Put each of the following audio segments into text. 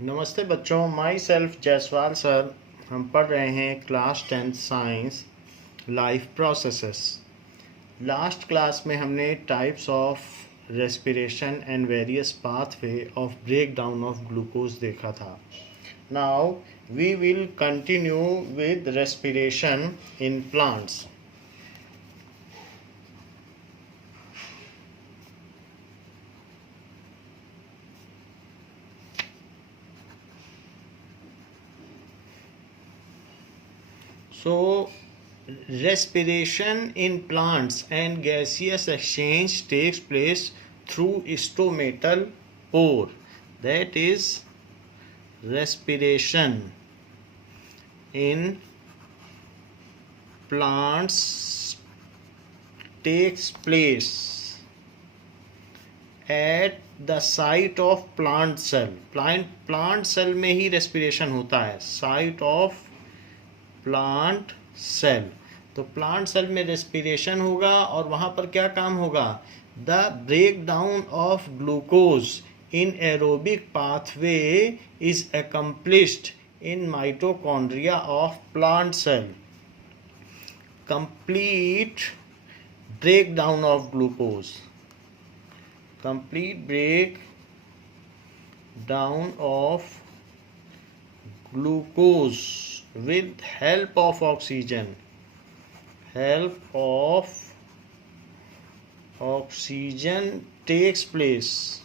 नमस्ते बच्चों, my self Jaiswal sir. हम पढ़ रहे हैं class 10th science life processes. Last class में हमने types of respiration and various pathway of break down of glucose देखा था। Now we will continue with respiration in plants. So, respiration in plants and gaseous exchange takes place through stomatal pore. That is, respiration in plants takes place at the site of plant cell. Plant cell में ही respiration होता है, site of plant cell. तो plant cell में respiration होगा और वहाँ पर क्या काम होगा? The break down of glucose in aerobic pathway is accomplished in mitochondria of plant cell. Complete breakdown of glucose. Complete break down of glucose with help of oxygen takes place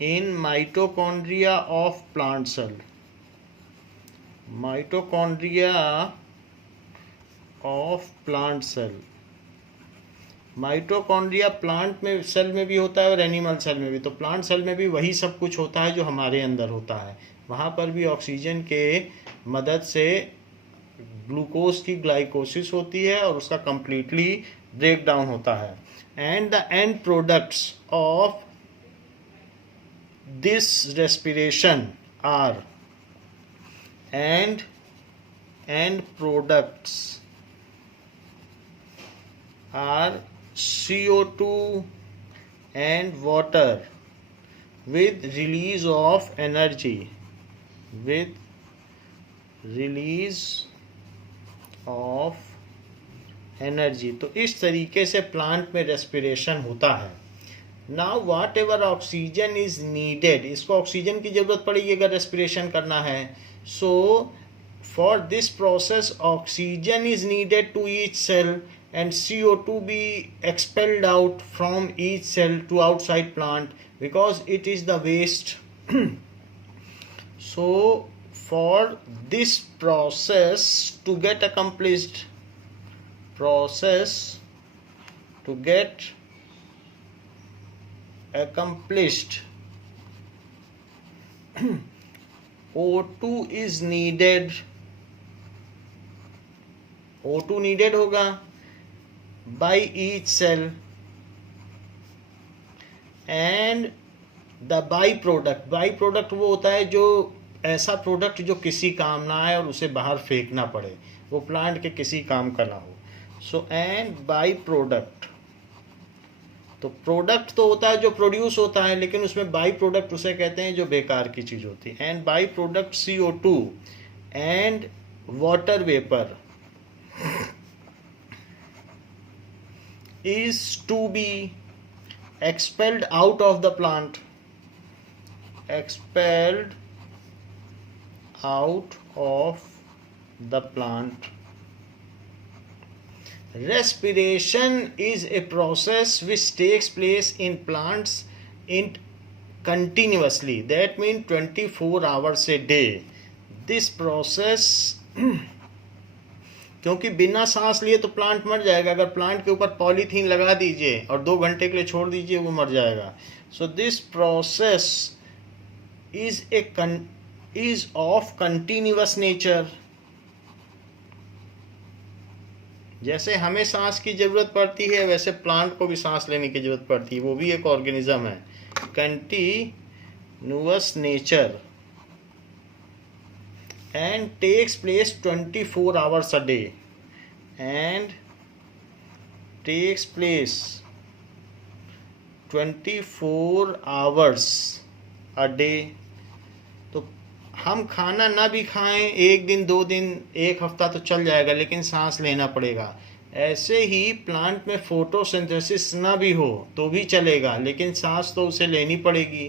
in mitochondria of plant cell. Mitochondria of plant cell. Mitochondria plant में cell में भी होता है और animal cell में भी। तो plant cell में भी वही सब कुछ होता है जो हमारे अंदर होता है। वहाँ पर भी ऑक्सीजन के मदद से ग्लूकोज की ग्लाइकोसिस होती है और उसका कंप्लीटली ब्रेक डाउन होता है। And the end products of this respiration are end products are CO2 and water with release of energy. तो इस तरीके से प्लांट में रेस्पिरेशन होता है। Now whatever oxygen is needed, इसको ऑक्सीजन की जरूरत पड़ेगी अगर रेस्पिरेशन करना है। So for this process oxygen is needed to each cell and CO2 be expelled out from each cell to outside plant because it is the waste. So for this process to get accomplished, O2 is needed. O2 needed होगा by each cell and the byproduct वो होता है जो ऐसा product जो किसी काम ना आए और उसे बाहर फेंकना पड़े, वो प्लांट के किसी काम का ना हो। सो एंड बाई प्रोडक्ट, तो प्रोडक्ट तो होता है जो प्रोड्यूस होता है, लेकिन उसमें बाई प्रोडक्ट उसे कहते हैं जो बेकार की चीज होती है। And by product CO2 and water vapour is to be expelled out of the plant. Respiration is a process which takes place in plants continuously. That means 24 hours a day. This process क्योंकि बिना सांस लिए तो plant मर जाएगा। अगर plant के ऊपर पॉलीथीन लगा दीजिए और 2 घंटे के लिए छोड़ दीजिए, वो मर जाएगा। So this process is of continuous nature. जैसे हमें सांस की जरूरत पड़ती है, वैसे प्लांट को भी सांस लेने की जरूरत पड़ती है, वो भी एक ऑर्गेनिज्म है। Continuous nature and takes place 24 hours a day and takes place 24 hours a day। तो हम खाना ना भी खाएं, एक दिन, 2 दिन, एक हफ्ता तो चल जाएगा, लेकिन सांस लेना पड़ेगा। ऐसे ही प्लांट में फोटोसिंथेसिस ना भी हो तो भी चलेगा, लेकिन सांस तो उसे लेनी पड़ेगी।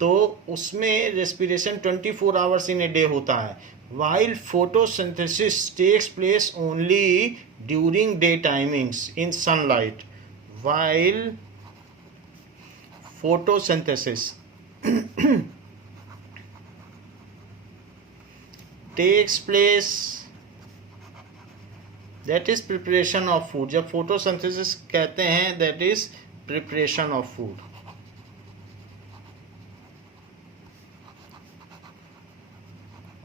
तो उसमें respiration 24 hours in a day होता है, while photosynthesis takes place only during day timings in sunlight। while photosynthesis takes place, that is preparation of food। जब photosynthesis कहते हैं, that is preparation of food।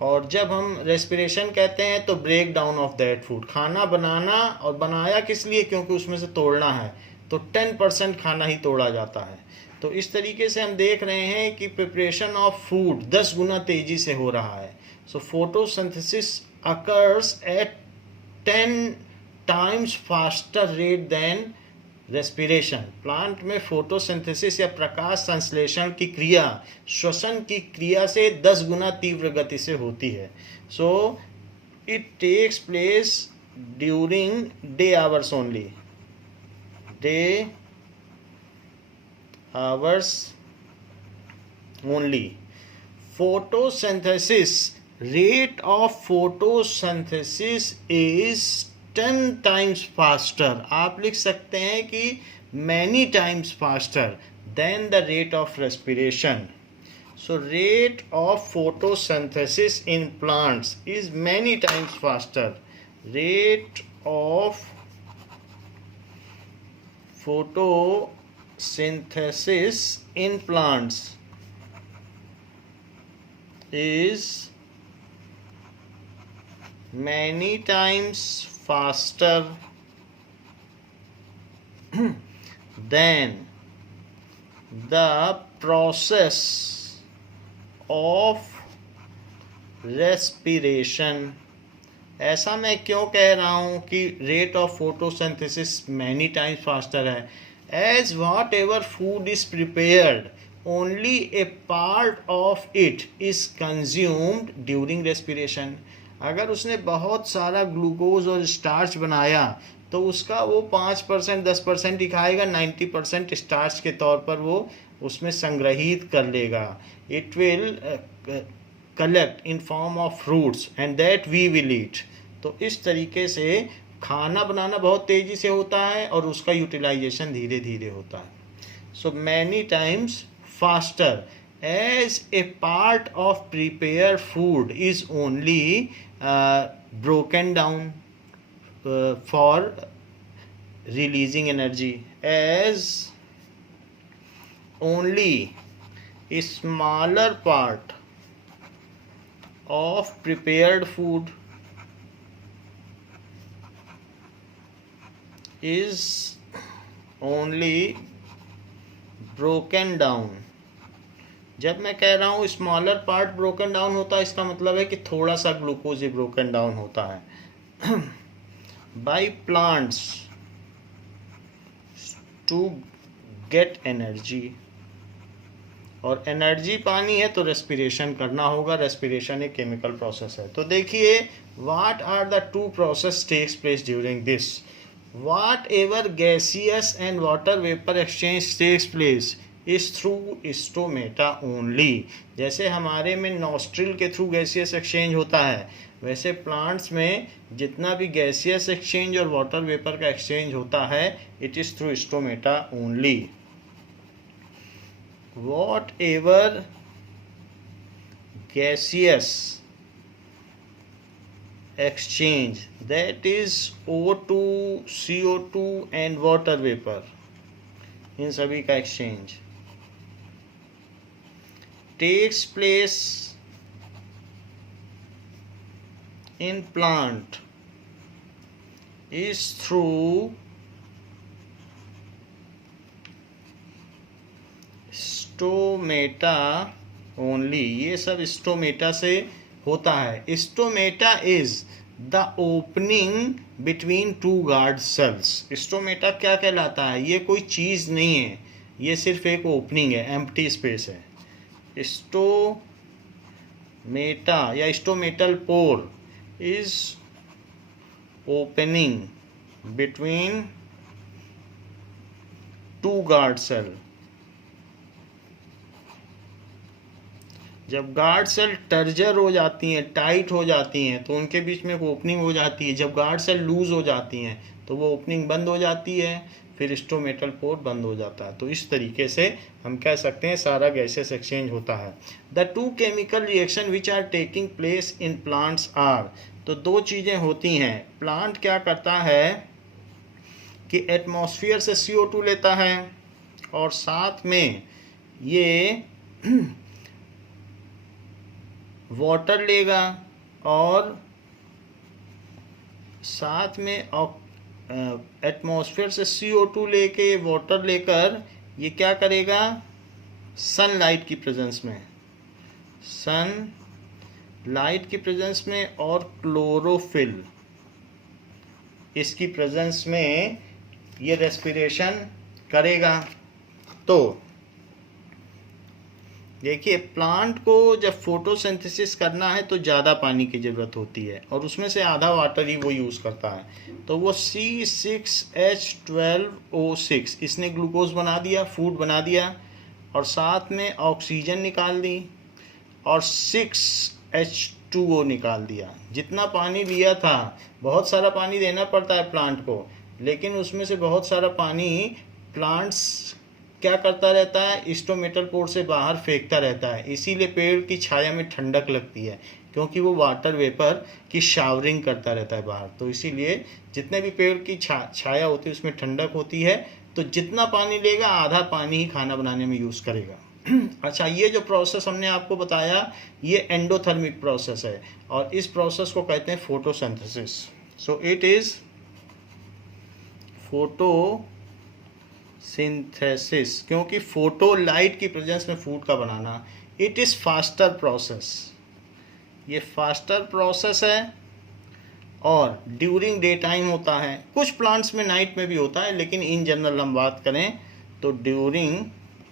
और जब हम रेस्पिरेशन कहते हैं तो break down of that food, खाना बनाना, और बनाया किस लिए, क्योंकि उसमें से तोड़ना है, तो 10% खाना ही तोड़ा जाता है। तो इस तरीके से हम देख रहे हैं कि प्रिपरेशन ऑफ फूड 10 गुना तेजी से हो रहा है। So photosynthesis occurs at 10 times faster rate than respiration. Plant में फोटोसिंथेसिस या प्रकाश संश्लेषण की क्रिया श्वसन की क्रिया से 10 गुना तीव्र गति से होती है। So it takes place during day hours only, day hours only. Photosynthesis, rate of photosynthesis is 10 times faster। आप लिख सकते हैं कि many times faster than the rate of respiration। So rate of photosynthesis in plants is many times faster। Rate of photosynthesis in plants is many times faster than the process of respiration। ऐसा मैं क्यों कह रहा हूँ कि rate of photosynthesis many times faster है? As whatever food is prepared, only a part of it is consumed during respiration. अगर उसने बहुत सारा ग्लूकोज और स्टार्च बनाया तो उसका वो 5% 10% ही खाएगा, 90% स्टार्च के तौर पर वो उसमें संग्रहित कर लेगा। It will collect in form of fruits and that we will eat. तो इस तरीके से खाना बनाना बहुत तेज़ी से होता है और उसका यूटिलाइजेशन धीरे धीरे होता है। So many times faster, as a part of prepared food is only broken down for releasing energy, as only a smaller part of prepared food is only broken down। जब मैं कह रहा हूँ स्मॉलर पार्ट ब्रोकन डाउन होता है, इसका मतलब है कि थोड़ा सा ग्लूकोज ही ब्रोकन डाउन होता है by plants to get energy. और एनर्जी पानी है तो रेस्पिरेशन करना होगा। रेस्पिरेशन एक केमिकल प्रोसेस है। तो देखिए, what are the two process takes place during this. Whatever gaseous and water vapour exchange takes place is through stomata only. जैसे हमारे में नॉस्ट्रिल के थ्रू गैसियस एक्सचेंज होता है, वैसे प्लांट्स में जितना भी गैसियस एक्सचेंज और वाटर वेपर का एक्सचेंज होता है, it is through stomata only. Whatever gaseous exchange, that is O2, CO2 and water vapour, इन सभी का exchange takes place in plant is through stomata only. ये सब स्टोमेटा से होता है। Stomata is the opening between two guard cells. Stomata क्या कहलाता है? ये कोई चीज़ नहीं है, ये सिर्फ एक ओपनिंग है, एम्प्टी स्पेस है। स्टोमेटा या stomatal pore is opening between two guard cell. जब गार्ड सेल टर्जर हो जाती हैं, टाइट हो जाती हैं, तो उनके बीच में एक ओपनिंग हो जाती है। जब गार्ड सेल लूज हो जाती हैं तो वो ओपनिंग बंद हो जाती है, फिर स्टोमेटल पोर बंद हो जाता है। तो इस तरीके से हम कह सकते हैं सारा गैसेस एक्सचेंज होता है। The two chemical reaction which are taking place in plants are, तो दो चीज़ें होती हैं। प्लांट क्या करता है कि एटमॉस्फेयर से CO2 लेता है और साथ में ये वाटर लेगा, और साथ में एटमॉस्फेयर से CO2 लेके वाटर लेकर ये क्या करेगा, सनलाइट की प्रेजेंस में, सनलाइट की प्रेजेंस में और क्लोरोफिल इसकी प्रेजेंस में ये रेस्पिरेशन करेगा। तो देखिए, प्लांट को जब फोटोसिंथेसिस करना है तो ज़्यादा पानी की ज़रूरत होती है, और उसमें से आधा वाटर ही वो यूज़ करता है। तो वो C6H12O6 इसने ग्लूकोज बना दिया, फूड बना दिया, और साथ में ऑक्सीजन निकाल दी और 6H2O निकाल दिया। जितना पानी लिया था, बहुत सारा पानी देना पड़ता है प्लांट को, लेकिन उसमें से बहुत सारा पानी प्लांट्स क्या करता रहता है, स्टोमेटल पोर से बाहर फेंकता रहता है। इसीलिए पेड़ की छाया में ठंडक लगती है, क्योंकि वो वाटर वेपर की शावरिंग करता रहता है बाहर। तो इसीलिए जितने भी पेड़ की छाया होती है उसमें ठंडक होती है। तो जितना पानी लेगा, आधा पानी ही खाना बनाने में यूज़ करेगा। अच्छा, ये जो प्रोसेस हमने आपको बताया, ये एंडोथर्मिक प्रोसेस है, और इस प्रोसेस को कहते हैं photosynthesis. So it is photosynthesis, क्योंकि फोटो लाइट की प्रेजेंस में फूड का बनाना। इट इज़ फास्टर प्रोसेस, ये फास्टर प्रोसेस है, और ड्यूरिंग डे टाइम होता है। कुछ प्लांट्स में नाइट में भी होता है, लेकिन इन जनरल हम बात करें तो ड्यूरिंग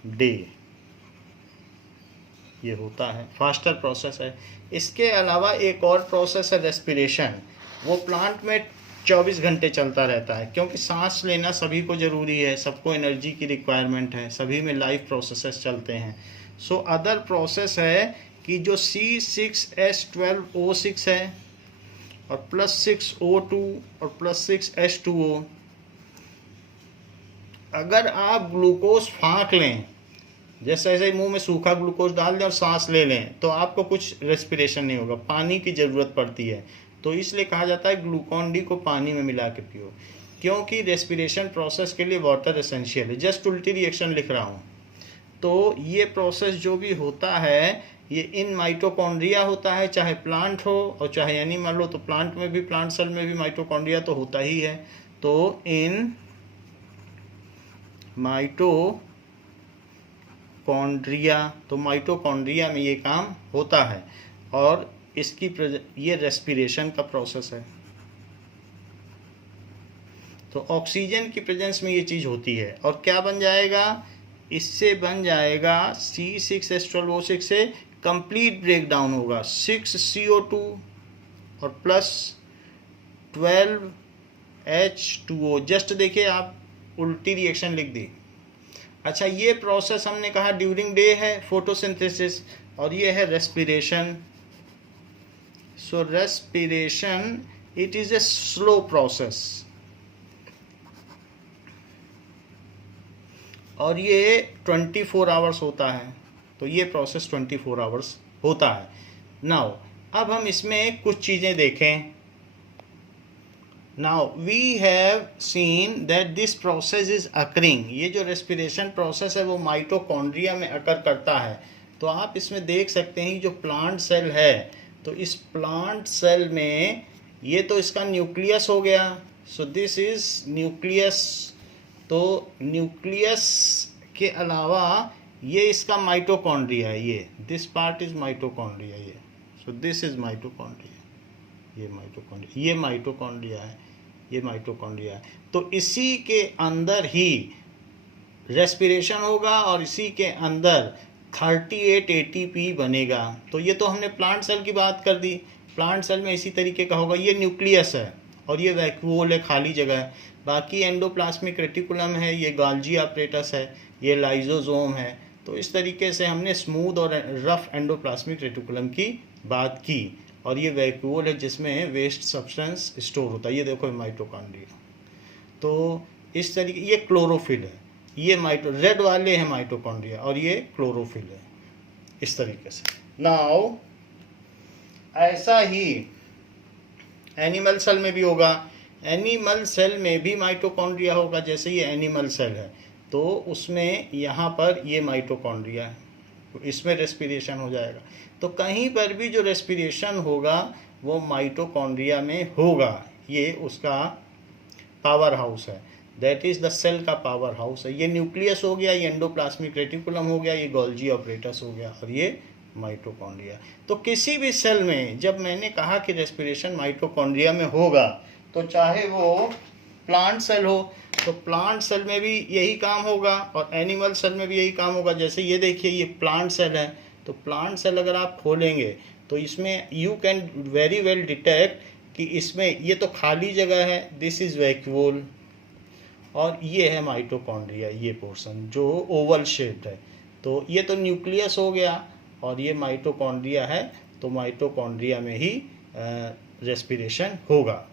डे ये होता है, फास्टर प्रोसेस है। इसके अलावा एक और प्रोसेस है रेस्पिरेशन। वो प्लांट में 24 घंटे चलता रहता है, क्योंकि सांस लेना सभी को ज़रूरी है, सबको एनर्जी की रिक्वायरमेंट है, सभी में लाइफ प्रोसेसेस चलते हैं। सो अदर प्रोसेस है कि जो C6H12O6 है और +6O2 और +6H2O, अगर आप ग्लूकोज फाँक लें, जैसे ऐसे ही मुंह में सूखा ग्लूकोज डाल दें और सांस ले लें, तो आपको कुछ रेस्पिरेशन नहीं होगा, पानी की ज़रूरत पड़ती है। तो इसलिए कहा जाता है ग्लूकॉन डी को पानी में मिला के पियो, क्योंकि रेस्पिरेशन प्रोसेस के लिए वाटर एसेंशियल है। जस्ट उल्टी रिएक्शन लिख रहा हूँ। तो ये प्रोसेस जो भी होता है, ये इन माइटोकॉन्ड्रिया होता है, चाहे प्लांट हो और चाहे एनिमल हो। तो प्लांट में भी, प्लांट सेल में भी माइटोकॉन्ड्रिया तो होता ही है। तो इन माइटोकॉन्ड्रिया में ये काम होता है, और इसकी ये रेस्पिरेशन का प्रोसेस है। तो ऑक्सीजन की प्रेजेंस में ये चीज़ होती है, और क्या बन जाएगा, इससे बन जाएगा C6H12O6 से कंप्लीट ब्रेक डाउन होगा, 6CO2 और +12H2O। जस्ट देखिए, आप उल्टी रिएक्शन लिख दी। अच्छा, ये प्रोसेस हमने कहा ड्यूरिंग डे है, फोटोसिंथेसिस, और ये है respiration. So respiration, it is a slow process, और ये 24 आवर्स होता है। तो ये प्रोसेस 24 आवर्स होता है। नाउ अब हम इसमें कुछ चीज़ें देखें। Now we have seen that this process is occurring. ये जो रेस्पिरेशन प्रोसेस है वो माइटोकॉन्ड्रिया में अकर करता है। तो आप इसमें देख सकते हैं जो प्लांट सेल है, तो इस प्लांट सेल में ये तो इसका न्यूक्लियस हो गया। So this is nucleus. तो न्यूक्लियस के अलावा ये इसका माइटोकॉन्ड्रिया है, ये दिस पार्ट इज माइटोकॉन्ड्रिया। ये सो दिस इज माइटोकॉन्ड्रिया, ये माइटोकॉन्ड्रिया, ये माइटोकॉन्ड्रिया है, ये माइटोकॉन्ड्रिया है। तो इसी के अंदर ही रेस्पिरेशन होगा और इसी के अंदर 38 एटीपी बनेगा। तो ये तो हमने प्लांट सेल की बात कर दी। प्लांट सेल में इसी तरीके का होगा। ये न्यूक्लियस है और ये वैक्यूल है, खाली जगह है। बाकी एंडोप्लाज्मिक रेटिकुलम है, ये गोल्गी apparatus है, ये लाइजोसोम है। तो इस तरीके से हमने स्मूथ और रफ एंडोप्लाज्मिक रेटिकुलम की बात की। और ये वैक्यूल है जिसमें वेस्ट सब्सटेंस स्टोर होता है। ये देखो माइटोकॉन्ड्रिया। तो इस तरीके, ये क्लोरोफिल है, ये रेड वाले हैं माइटोकॉन्ड्रिया और ये क्लोरोफिल है। इस तरीके से नाउ ऐसा ही एनिमल सेल में भी होगा। एनिमल सेल में भी माइटोकॉन्ड्रिया होगा। जैसे ये एनिमल सेल है तो उसमें यहाँ पर ये माइटोकॉन्ड्रिया है, तो इसमें रेस्पिरेशन हो जाएगा। तो कहीं पर भी जो रेस्पिरेशन होगा वो माइटोकॉन्ड्रिया में होगा। ये उसका पावर हाउस है, दैट इज द सेल का पावर हाउस है। ये न्यूक्लियस हो गया, ये एंडोप्लाज्मिक रेटिकुलम हो गया, ये गोल्गी apparatus हो गया और ये माइटोकॉन्ड्रिया। तो किसी भी सेल में जब मैंने कहा कि रेस्पिरेशन माइटोकॉन्ड्रिया में होगा, तो चाहे वो प्लांट सेल हो तो प्लांट सेल में भी यही काम होगा और एनिमल सेल में भी यही काम होगा। जैसे ये देखिए, ये प्लांट सेल है, तो प्लांट सेल अगर आप खोलेंगे तो इसमें you can very well detect कि इसमें ये तो खाली जगह है, दिस इज वैक्यूल, और ये है माइटोकॉन्ड्रिया, ये पोर्शन जो ओवल शेप्ड है। तो ये तो न्यूक्लियस हो गया और ये माइटोकॉन्ड्रिया है। तो माइटोकॉन्ड्रिया में ही रेस्पिरेशन होगा।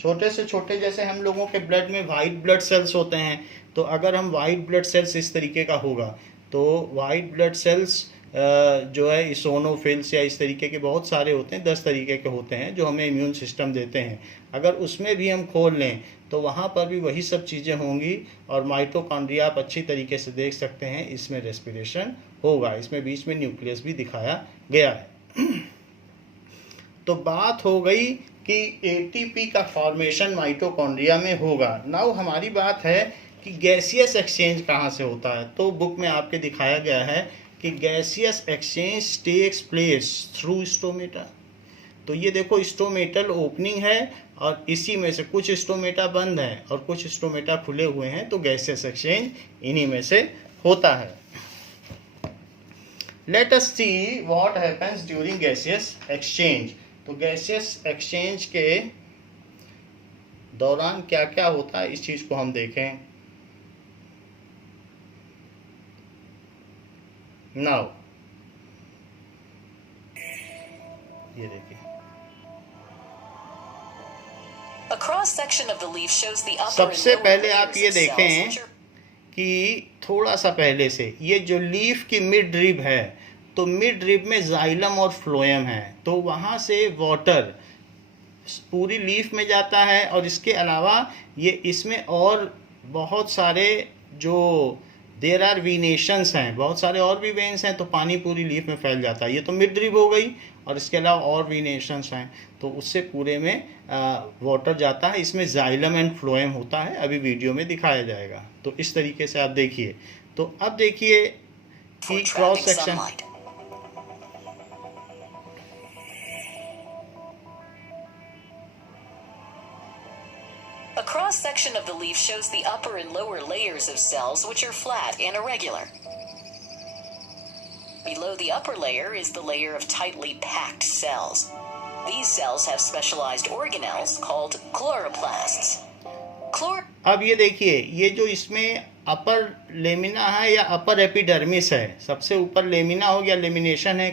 छोटे से छोटे, जैसे हम लोगों के ब्लड में वाइट ब्लड सेल्स होते हैं, तो अगर हम वाइट ब्लड सेल्स इस तरीके का होगा तो वाइट ब्लड सेल्स जो है इसोनोफिल्स या इस तरीके के बहुत सारे होते हैं, 10 तरीके के होते हैं जो हमें इम्यून सिस्टम देते हैं। अगर उसमें भी हम खोल लें तो वहाँ पर भी वही सब चीज़ें होंगी और माइटोकॉन्ड्रिया आप अच्छी तरीके से देख सकते हैं, इसमें रेस्पिरेशन होगा। इसमें बीच में न्यूक्लियस भी दिखाया गया है। तो बात हो गई कि एटीपी का फॉर्मेशन माइटोकॉन्ड्रिया में होगा। नाउ हमारी बात है कि गैसियस एक्सचेंज कहाँ से होता है। तो बुक में आपके दिखाया गया है कि gaseous exchange takes place through stomata. तो ये देखो स्टोमेटल ओपनिंग है और इसी में से कुछ स्टोमेटा बंद है और कुछ स्टोमेटा खुले हुए हैं, तो गैसियस एक्सचेंज इन्हीं में से होता है। Let us see what happens during gaseous exchange. तो गैसियस एक्सचेंज के दौरान क्या क्या होता है, इस चीज को हम देखें। नाउ ये देखिए, सबसे पहले आप ये देखें कि थोड़ा सा पहले से ये जो लीफ की मिड रिब है, तो मिड रिब में जाइलम और फ्लोएम है, तो वहाँ से वाटर पूरी लीफ में जाता है। और इसके अलावा ये इसमें और बहुत सारे जो देयर आर वीनेशंस हैं, बहुत सारे और भी वेन्स हैं, तो पानी पूरी लीफ में फैल जाता है। ये तो मिड रिब हो गई और इसके अलावा और वीनेशंस हैं, तो उससे पूरे में वाटर जाता है। इसमें जाइलम एंड फ्लोएम होता है, अभी वीडियो में दिखाया जाएगा। तो इस तरीके से आप देखिए। तो अब देखिए कि cross section, A cross section of the leaf shows the upper and lower layers of cells, which are flat and irregular. Below the upper layer is the layer of tightly packed cells. These cells have specialized organelles called chloroplasts. अब ये देखिए, ये जो इसमें अपर lamina है या upper epidermis है, सबसे ऊपर लेमिना हो गया, लेमिनेशन है,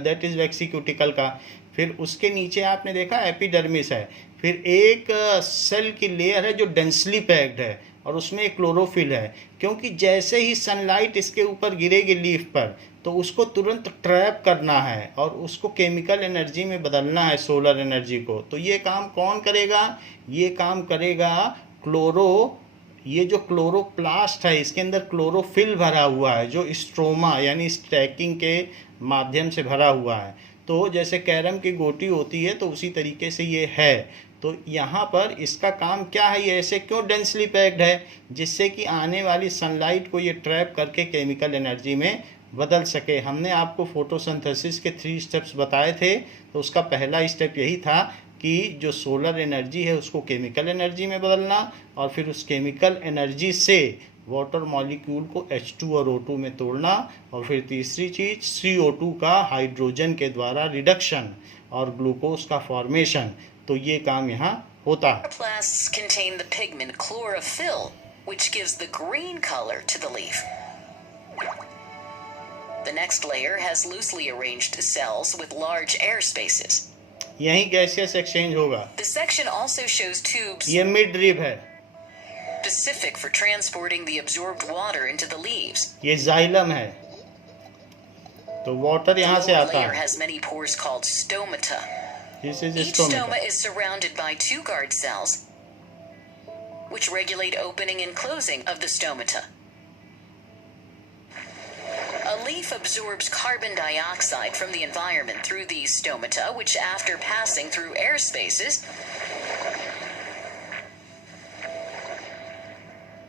दैट इज वेक्सिक्यूटिकल का। फिर उसके नीचे आपने देखा एपिडर्मिस है। फिर एक सेल की लेयर है जो डेंसली पैक्ड है और उसमें एक क्लोरोफिल है, क्योंकि जैसे ही सनलाइट इसके ऊपर गिरेगी लीफ पर, तो उसको तुरंत ट्रैप करना है और उसको केमिकल एनर्जी में बदलना है, सोलर एनर्जी को। तो ये काम कौन करेगा? ये काम करेगा ये जो क्लोरोप्लास्ट है, इसके अंदर क्लोरोफिल भरा हुआ है, जो स्ट्रोमा यानी स्टैकिंग के माध्यम से भरा हुआ है। तो जैसे कैरम की गोटी होती है, तो उसी तरीके से ये है। तो यहाँ पर इसका काम क्या है, ये ऐसे क्यों डेंसली पैक्ड है? जिससे कि आने वाली सनलाइट को ये ट्रैप करके केमिकल एनर्जी में बदल सके। हमने आपको फोटोसिंथेसिस के 3 स्टेप्स बताए थे, तो उसका पहला स्टेप यही था कि जो सोलर एनर्जी है उसको केमिकल एनर्जी में बदलना, और फिर उस केमिकल एनर्जी से वाटर मॉलिक्यूल को H2 और O2 में तोड़ना, और फिर तीसरी चीज CO2 का हाइड्रोजन के द्वारा रिडक्शन और ग्लूकोज का फॉर्मेशन। तो ये काम यहाँ होता है। Chloroplasts contain the pigment chlorophyll, which gives the green color to the leaf. The next layer has loosely arranged cells with large air spaces. यही गैसियस एक्सचेंज होगा। The section also shows tubes ये mid rib है, specific for transporting the absorbed water into the leaves. ये xylem है। तो water The यहाँ से lower आता layer है। has many pores called stomata. This is Each stomata. stoma is surrounded by two guard cells, which regulate opening and closing of the stomata. A leaf absorbs carbon dioxide from the environment through these stomata, which after passing through air spaces,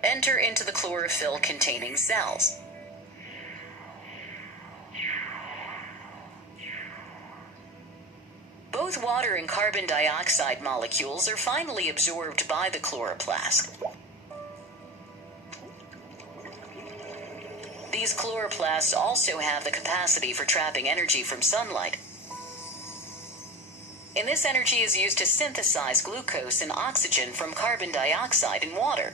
enter into the chlorophyll containing cells. Both water and carbon dioxide molecules are finally absorbed by the chloroplast. These chloroplasts also have the capacity for trapping energy from sunlight. And this energy is used to synthesize glucose and oxygen from carbon dioxide and water.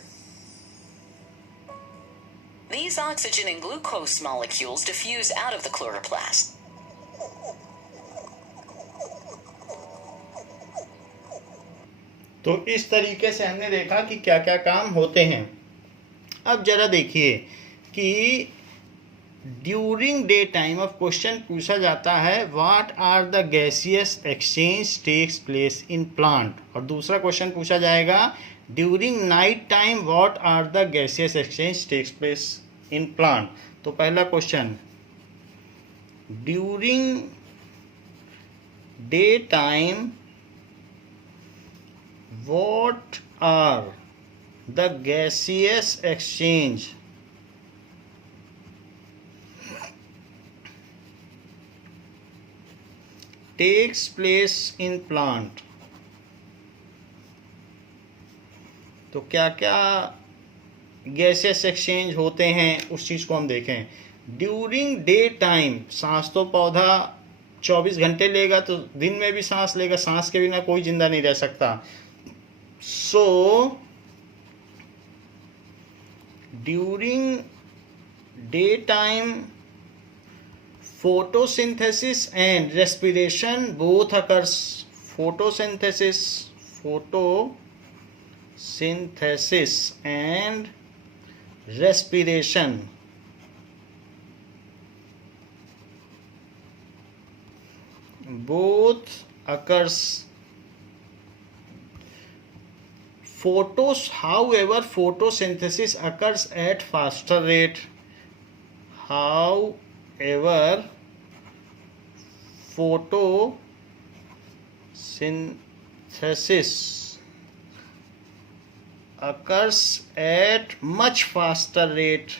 These oxygen and glucose molecules diffuse out of the chloroplast. तो इस तरीके से हमने देखा कि क्या क्या काम होते हैं। अब जरा देखिए कि during day time of question पूछा जाता है what are the gaseous exchange takes place in plant, और दूसरा क्वेश्चन पूछा जाएगा during night time what are the gaseous exchange takes place in plant. तो पहला question, during day time what are the gaseous exchange takes place in plant। तो क्या क्या gaseous exchange होते हैं उस चीज को हम देखें। ड्यूरिंग डे टाइम, सांस तो पौधा 24 घंटे लेगा, तो दिन में भी सांस लेगा, सांस के बिना कोई जिंदा नहीं रह सकता। So during daytime photosynthesis and respiration both occurs. Photosynthesis and respiration both occurs. However, photosynthesis occurs at faster rate. However, photosynthesis occurs at much faster rate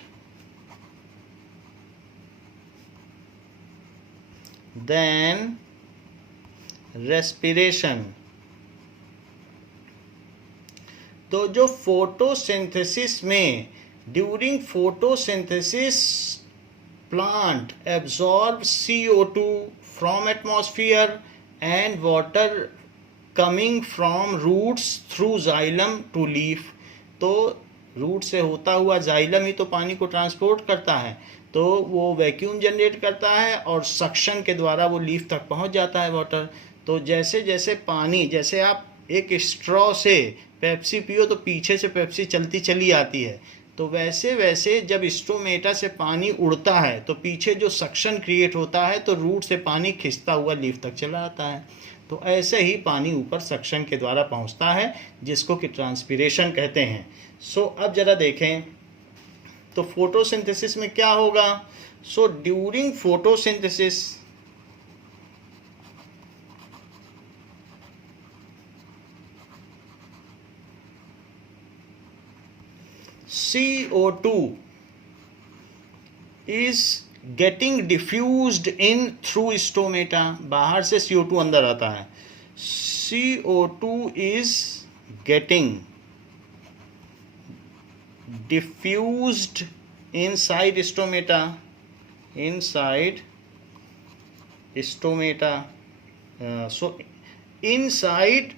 than respiration. तो जो फोटोसिंथेसिस में, during photosynthesis plant absorb CO2 from atmosphere and water coming from roots through xylem to leaf. तो root से होता हुआ xylem ही तो पानी को ट्रांसपोर्ट करता है, तो वो वैक्यूम जनरेट करता है और सक्शन के द्वारा वो लीफ तक पहुंच जाता है वाटर। तो जैसे जैसे पानी, जैसे आप एक स्ट्रॉ से पेप्सी पियो तो पीछे से पेप्सी चलती चली आती है, तो वैसे वैसे जब स्टोमेटा से पानी उड़ता है तो पीछे जो सक्शन क्रिएट होता है तो रूट से पानी खिंचता हुआ लीफ तक चला आता है। तो ऐसे ही पानी ऊपर सक्शन के द्वारा पहुंचता है, जिसको कि ट्रांसपिरेशन कहते हैं। सो अब जरा देखें तो फोटोसिंथेसिस में क्या होगा। So during photosynthesis CO2 is getting diffused in through stomata। बाहर से CO2 अंदर आता है। CO2 is getting diffused inside stomata, so inside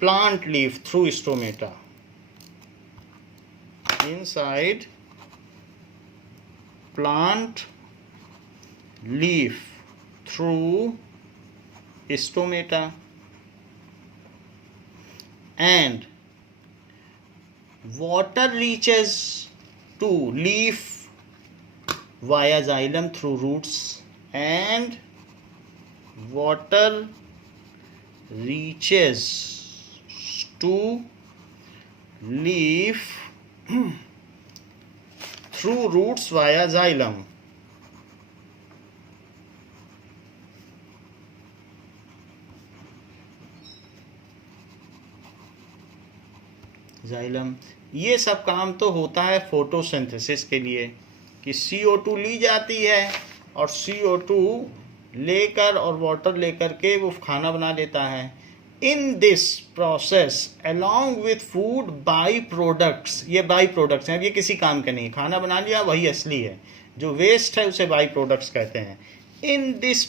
plant leaf through stomata, inside plant leaf through stomata, and water reaches to leaf via xylem through roots, and water reaches to leaf through roots via xylem. Xylem, ये सब काम तो होता है photosynthesis के लिए कि CO2 ली जाती है और CO2 लेकर और वाटर लेकर के वो खाना बना लेता है. In this process along with food by products, ये बाई प्रोडक्ट्स हैं, अब ये किसी काम के नहीं, खाना बना लिया वही असली है, जो वेस्ट है उसे बाई प्रोडक्ट्स कहते हैं. In this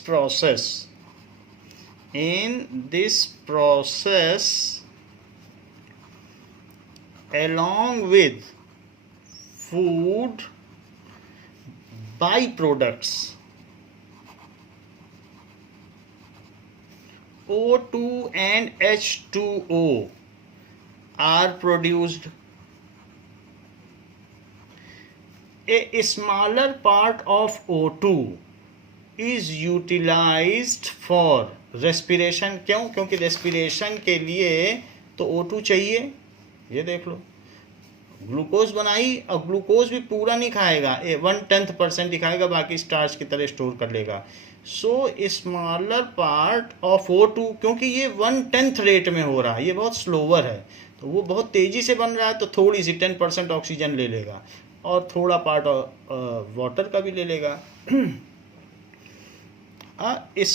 process along with food byproducts, O2 and H2O are produced. A smaller part of O2 is utilized for respiration. क्यों? क्योंकि respiration के लिए तो O2 चाहिए. ये देख लो, ग्लूकोज बनाई और ग्लूकोज भी पूरा नहीं खाएगा, 1/10% ही खाएगा, बाकी स्टार्च की तरह स्टोर कर लेगा. सो स्मॉलर पार्ट ऑफ O2, क्योंकि ये 1/10 रेट में हो रहा है, ये बहुत स्लोअर है, तो वो बहुत तेजी से बन रहा है, तो थोड़ी सी 10% ऑक्सीजन ले लेगा और थोड़ा पार्ट वाटर का भी ले लेगा.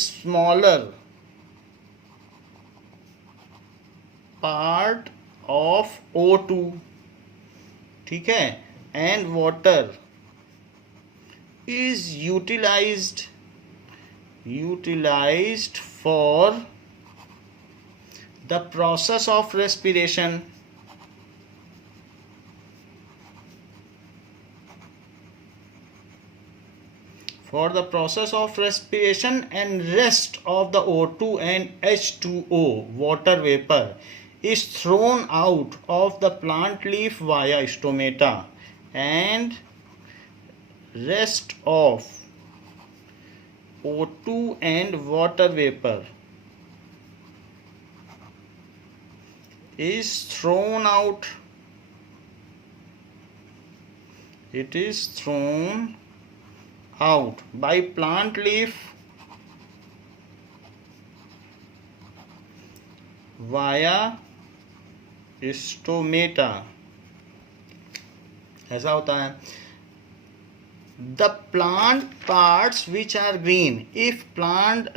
स्मॉलर पार्ट of O2, ठीक है, and water is utilized for the process of respiration. For the process of respiration and rest of the O2 and H2O water vapor is thrown out of the plant leaf via stomata, and rest of O2 and water vapor is thrown out. It is thrown out by plant leaf via stomata. ऐसा होता है. The plant parts which are green, if plant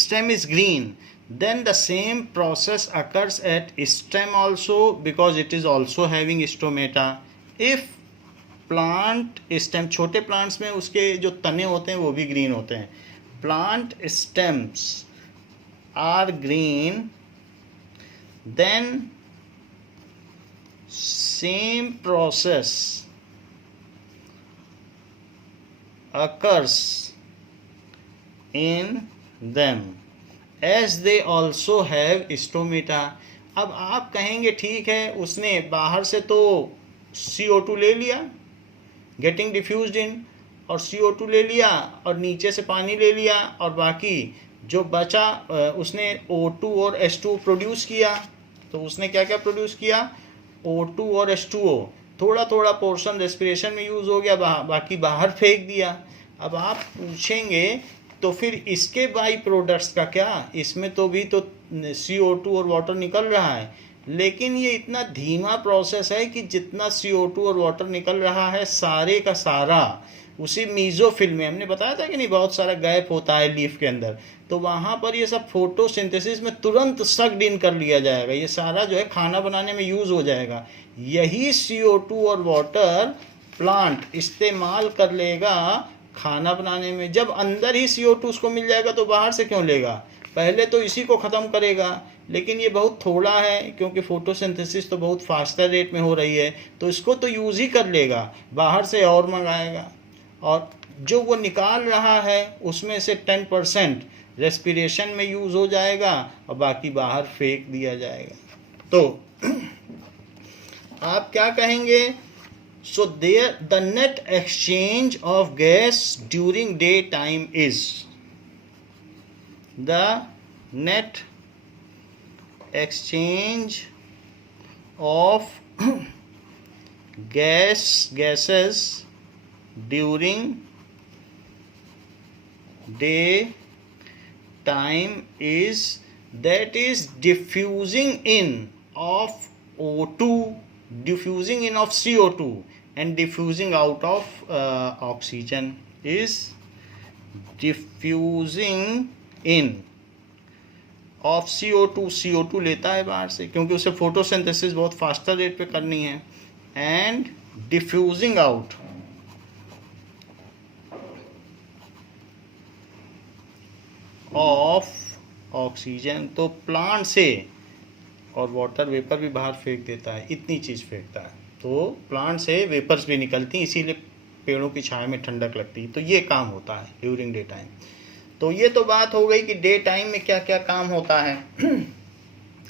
stem is green, then the same process occurs at stem also, because it is also having stomata. If plant stem, छोटे plants में उसके जो तने होते हैं वो भी green होते हैं. Plant stems are green, then same process occurs in them as they also have stomata. अब आप कहेंगे ठीक है, उसने बाहर से तो CO2 ले लिया, गेटिंग डिफ्यूज्ड इन, और CO2 ले लिया और नीचे से पानी ले लिया, और बाकी जो बचा उसने O2 और H2O प्रोड्यूस किया. तो उसने क्या क्या प्रोड्यूस किया? O2 और H2O. थोड़ा थोड़ा पोर्शन रेस्पिरेशन में यूज़ हो गया, बाकी बाहर फेंक दिया. अब आप पूछेंगे तो फिर इसके बाई प्रोडक्ट्स का क्या? इसमें तो भी तो CO2 और वाटर निकल रहा है, लेकिन ये इतना धीमा प्रोसेस है कि जितना CO2 और वाटर निकल रहा है सारे का सारा उसी मीजोफिल में हमने बताया था कि नहीं, बहुत सारा गैप होता है लीफ के अंदर, तो वहाँ पर ये सब फोटोसिंथेसिस में तुरंत सक्ड इन कर लिया जाएगा, ये सारा जो है खाना बनाने में यूज़ हो जाएगा। यही CO2 और वाटर प्लांट इस्तेमाल कर लेगा खाना बनाने में। जब अंदर ही CO2 उसको मिल जाएगा तो बाहर से क्यों लेगा, पहले तो इसी को ख़त्म करेगा। लेकिन ये बहुत थोड़ा है क्योंकि फोटोसिंथेसिस तो बहुत फास्टर रेट में हो रही है, तो इसको तो यूज़ ही कर लेगा, बाहर से और मंगाएगा। और जो वो निकाल रहा है उसमें से 10% रेस्पिरेशन में यूज़ हो जाएगा और बाकी बाहर फेंक दिया जाएगा। तो आप क्या कहेंगे? So there the net exchange of gas during daytime is the net exchange of gases during daytime is that is diffusing in of O2, diffusing in of CO2 and diffusing out of oxygen is diffusing in of CO2, CO2 लेता है बाहर से क्योंकि उसे photosynthesis बहुत faster rate पे करनी है, and diffusing out of oxygen, तो प्लांट से और वाटर वेपर भी बाहर फेंक देता है, इतनी चीज़ फेंकता है। तो प्लांट से वेपर्स भी निकलती हैं, इसीलिए पेड़ों की छाया में ठंडक लगती है। तो ये काम होता है ड्यूरिंग डे टाइम। तो ये तो बात हो गई कि डे टाइम में क्या क्या काम होता है।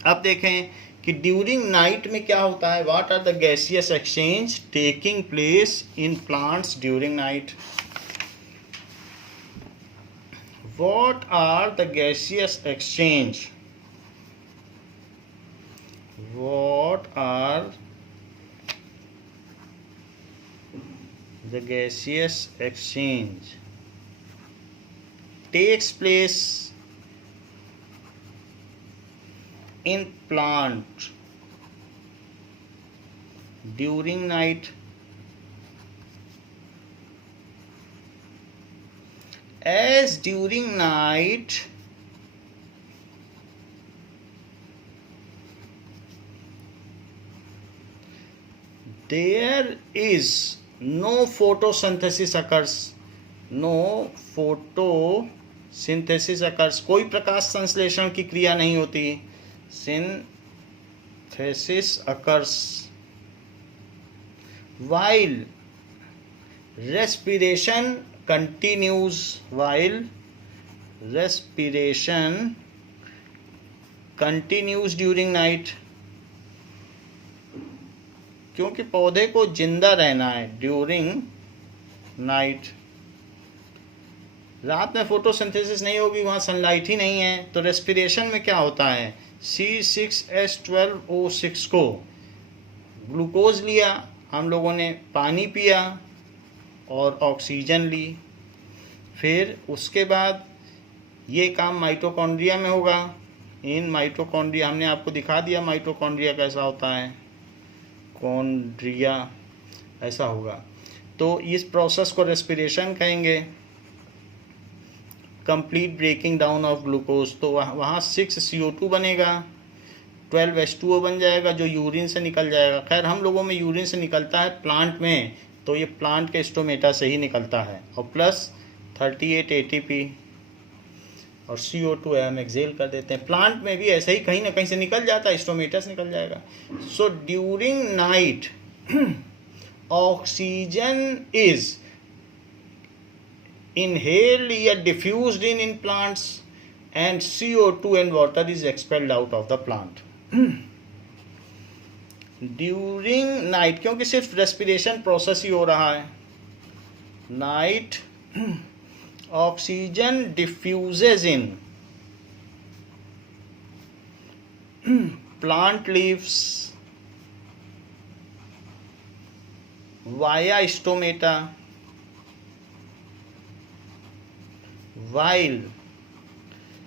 अब देखें कि ड्यूरिंग नाइट में क्या होता है। What are the gaseous exchange taking place in plants during night. What are the gaseous exchange, what are the gaseous exchange takes place in plant during night? As during night there is no photosynthesis occurs, no photosynthesis occurs, कोई प्रकाश संश्लेषण की क्रिया नहीं होती, synthesis occurs while respiration continues, while respiration continues during night, क्योंकि पौधे को जिंदा रहना है ड्यूरिंग नाइट। रात में फोटोसिंथेसिस नहीं होगी, वहाँ सनलाइट ही नहीं है, तो रेस्पिरेशन में क्या होता है, C6H12O6 को ग्लूकोज लिया हम लोगों ने, पानी पिया और ऑक्सीजन ली, फिर उसके बाद ये काम माइटोकॉन्ड्रिया में होगा। इन माइटोकॉन्ड्रिया हमने आपको दिखा दिया माइटोकॉन्ड्रिया कैसा होता है, कॉन्ड्रिया ऐसा होगा। तो इस प्रोसेस को रेस्पिरेशन कहेंगे, complete breaking down of glucose. तो वहाँ 6CO2 बनेगा, 12H2O बन जाएगा जो यूरिन से निकल जाएगा। खैर हम लोगों में यूरिन से निकलता है, प्लांट में तो ये प्लांट के स्टोमेटा से ही निकलता है, और प्लस 38 ATP और CO2 है हम एक्सेल कर देते हैं। प्लांट में भी ऐसे ही कहीं ना कहीं से निकल जाता है, स्टोमेटा से निकल जाएगा। So during night oxygen is inhaled या diffused in plants and CO2 and water is expelled out of the plant during night, क्योंकि सिर्फ रेस्पिरेशन प्रोसेस ही हो रहा है। Night oxygen diffuses in plant leaves via stomata, while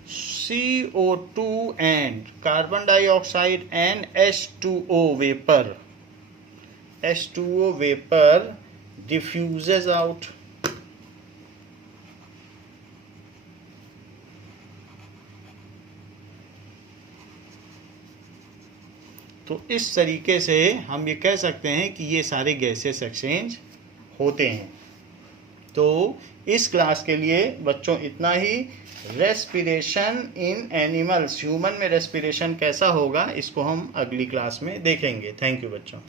CO2 and carbon dioxide and H2O vapor diffuses out तो इस तरीके से हम ये कह सकते हैं कि ये सारे गैसेस एक्सचेंज होते हैं। तो इस क्लास के लिए बच्चों इतना ही। रेस्पिरेशन इन एनिमल्स, ह्यूमन में रेस्पिरेशन कैसा होगा इसको हम अगली क्लास में देखेंगे। थैंक यू बच्चों।